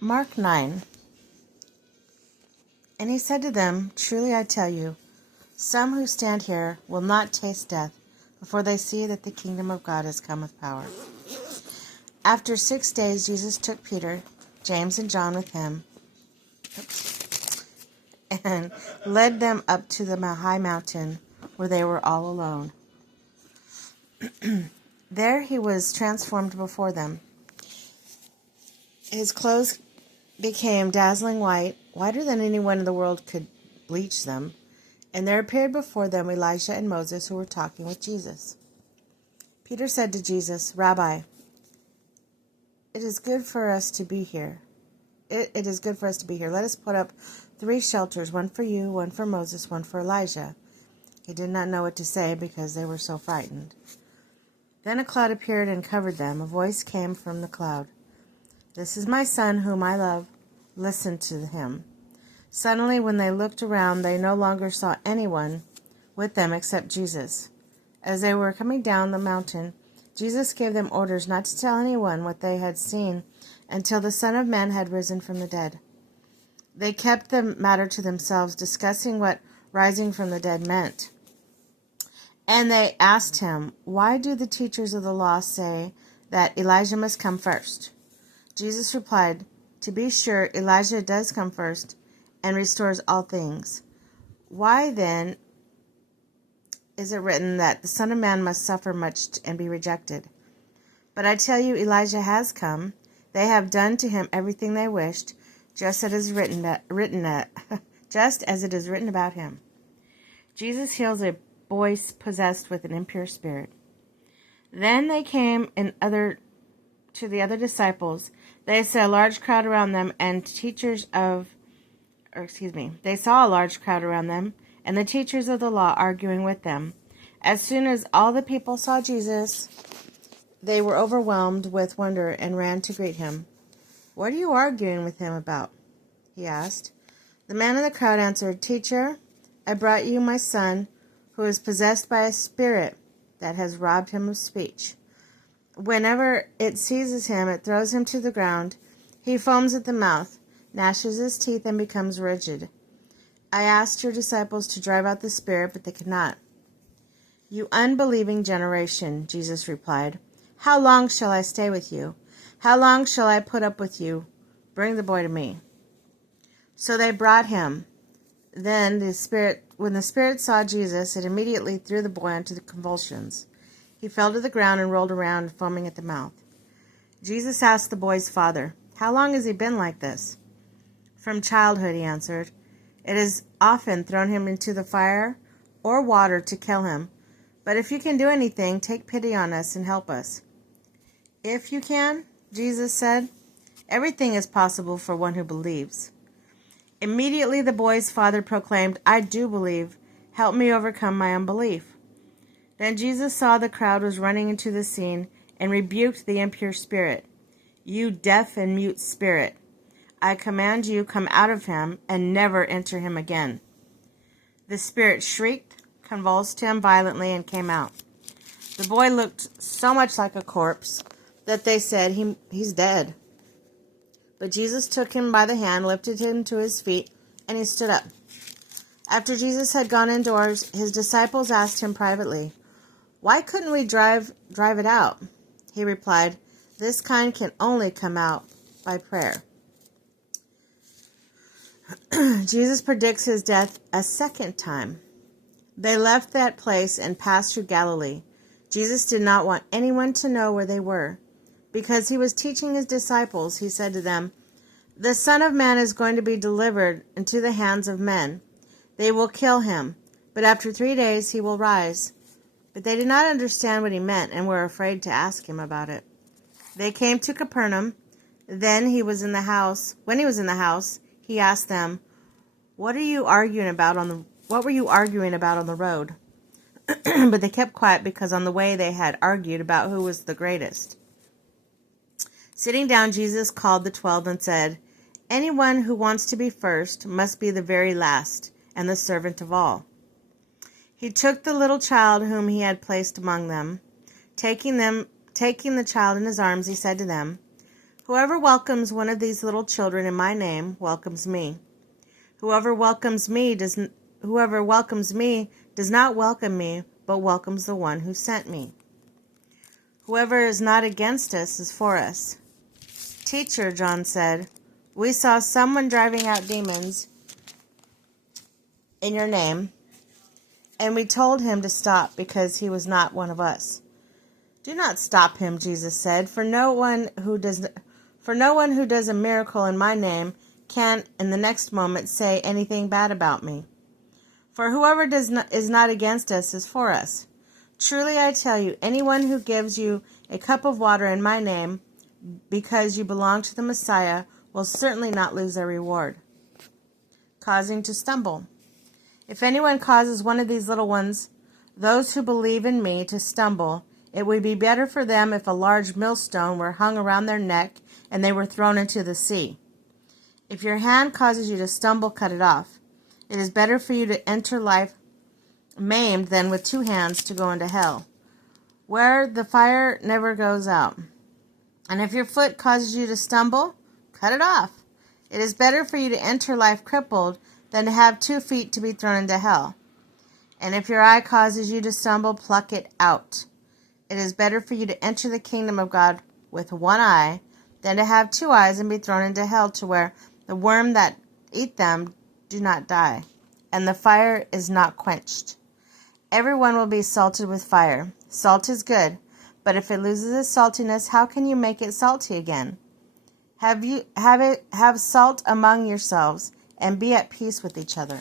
Mark 9. And he said to them, Truly I tell you, some who stand here will not taste death before they see that the kingdom of God has come with power. After 6 days, Jesus took Peter, James, and John with him and led them up to the high mountain where they were all alone. There he was transformed before them. His clothes became dazzling white, whiter than anyone in the world could bleach them. And there appeared before them Elijah and Moses, who were talking with Jesus. Peter said to Jesus, Rabbi, it is good for us to be here. It is good for us to be here. Let us put up 3 shelters, one for you, one for Moses, one for Elijah. He did not know what to say because they were so frightened. Then a cloud appeared and covered them. A voice came from the cloud. This is my son whom I love. Listen to him. Suddenly, when they looked around, they no longer saw anyone with them except Jesus. As they were coming down the mountain, Jesus gave them orders not to tell anyone what they had seen until the Son of Man had risen from the dead. They kept the matter to themselves, discussing what rising from the dead meant. And they asked him, Why do the teachers of the law say that Elijah must come first? Jesus replied, To be sure, Elijah does come first and restores all things. Why then is it written that the Son of Man must suffer much and be rejected? But I tell you, Elijah has come. They have done to him everything they wished, just as it is written about him. Jesus heals a boy possessed with an impure spirit. Then they came to the other disciples. They saw a large crowd around them, and the teachers of the law arguing with them. As soon as all the people saw Jesus, they were overwhelmed with wonder and ran to greet him. What are you arguing with him about? He asked. The man in the crowd answered, Teacher, I brought you my son, who is possessed by a spirit that has robbed him of speech. Whenever it seizes him, it throws him to the ground. He foams at the mouth, gnashes his teeth, and becomes rigid. I asked your disciples to drive out the spirit, but they could not. You unbelieving generation, Jesus replied, how long shall I stay with you? How long shall I put up with you? Bring the boy to me. So they brought him. Then when the spirit saw Jesus, it immediately threw the boy into the convulsions. He fell to the ground and rolled around, foaming at the mouth. Jesus asked the boy's father, How long has he been like this? From childhood, he answered. It has often thrown him into the fire or water to kill him. But if you can do anything, take pity on us and help us. If you can, Jesus said, everything is possible for one who believes. Immediately the boy's father proclaimed, I do believe. Help me overcome my unbelief. Then Jesus saw the crowd was running into the scene and rebuked the impure spirit. You deaf and mute spirit, I command you, come out of him and never enter him again. The spirit shrieked, convulsed him violently, and came out. The boy looked so much like a corpse that they said, he's dead. But Jesus took him by the hand, lifted him to his feet, and he stood up. After Jesus had gone indoors, his disciples asked him privately, Why couldn't we drive it out? He replied, This kind can only come out by prayer. Jesus predicts his death a second time. They left that place and passed through Galilee. Jesus did not want anyone to know where they were. Because he was teaching his disciples, he said to them, The Son of Man is going to be delivered into the hands of men. They will kill him, but after 3 days he will rise. But they did not understand what he meant and were afraid to ask him about it. They came to Capernaum. When he was in the house, he asked them, What were you arguing about on the road? But they kept quiet because on the way they had argued about who was the greatest. Sitting down, Jesus called the 12 and said, Anyone who wants to be first must be the very last and the servant of all. He took the little child whom he had placed among them. Taking the child in his arms, he said to them, Whoever welcomes one of these little children in my name welcomes me. Whoever welcomes me does not welcome me, but welcomes the one who sent me. Whoever is not against us is for us. Teacher, John said, we saw someone driving out demons in your name, and we told him to stop because he was not one of us. Do not stop him, Jesus said, for no one who does a miracle in my name can in the next moment say anything bad about me. For whoever is not against us is for us. Truly I tell you, anyone who gives you a cup of water in my name, because you belong to the Messiah, will certainly not lose their reward. Causing to stumble. If anyone causes one of these little ones, those who believe in me, to stumble, it would be better for them if a large millstone were hung around their neck and they were thrown into the sea. If your hand causes you to stumble, cut it off. It is better for you to enter life maimed than with 2 hands to go into hell, where the fire never goes out. And if your foot causes you to stumble, cut it off. It is better for you to enter life crippled than to have 2 feet to be thrown into hell. And if your eye causes you to stumble, pluck it out. It is better for you to enter the kingdom of God with 1 eye than to have 2 eyes and be thrown into hell, to where the worm that eat them do not die, and the fire is not quenched. Everyone will be salted with fire. Salt is good, but if it loses its saltiness, how can you make it salty again? Have salt among yourselves, and be at peace with each other.